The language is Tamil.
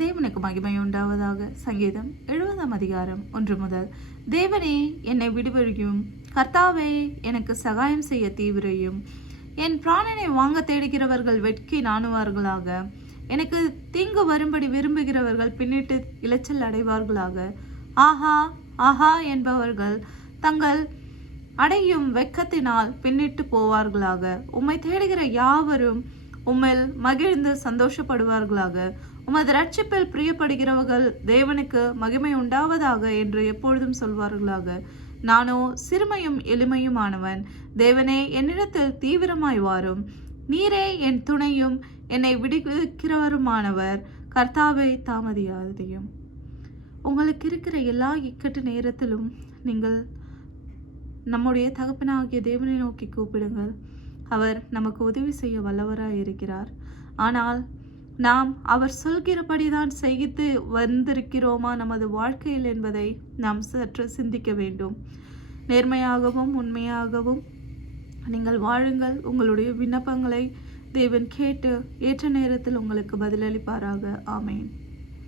தேவனுக்கு மகிமை உண்டாவதாக. சங்கீதம் 70 முதல். தேவனே என்னை விடுவியும், கர்த்தாவே எனக்கு சகாயம் செய்ய தீவிரையும். என் பிராணனை வாங்க தேடுகிறவர்கள் வெட்கி நாணுவார்களாக. எனக்கு தீங்கு வரும்படி விரும்புகிறவர்கள் பின்னிட்டு இளைச்சல் அடைவார்களாக. ஆஹா ஆஹா என்பவர்கள் தங்கள் அடையும் வெட்கத்தினால் பின்னிட்டு போவார்களாக. உம்மை தேடுகிற யாவரும் உம்மில் மகிழ்ந்து சந்தோஷப்படுவார்களாக. உமது ரட்சிப்பில் பிரியப்படுகிறவர்கள் தேவனுக்கு மகிமை உண்டாவதாக என்று எப்பொழுதும் சொல்வார்களாக. நானோ சிறுமையும் எளிமையுமானவன். தேவனே என்னிடத்தில் தீவிரமாய் வாரும். நீரே என் துணையும் என்னை விடுவிக்கிறவருமானவர். கர்த்தாவே தாமதியாதையும். உங்களுக்கு இருக்கிற எல்லா இக்கட்டு நேரத்திலும் நீங்கள் நம்முடைய தகப்பனாகிய தேவனை நோக்கி கூப்பிடுங்கள். அவர் நமக்கு உதவி செய்ய வல்லவராய் இருக்கிறார். ஆனால் நாம் அவர் சொல்கிறபடிதான் செய்து வந்திருக்கிறோமா நமது வாழ்க்கையில் என்பதை நாம் சற்று சிந்திக்க வேண்டும். நேர்மையாகவும் உண்மையாகவும் நீங்கள் வாழுங்கள். உங்களுடைய விண்ணப்பங்களை தேவன் கேட்டு ஏற்ற நேரத்தில் உங்களுக்கு பதிலளிப்பாராக. ஆமேன்.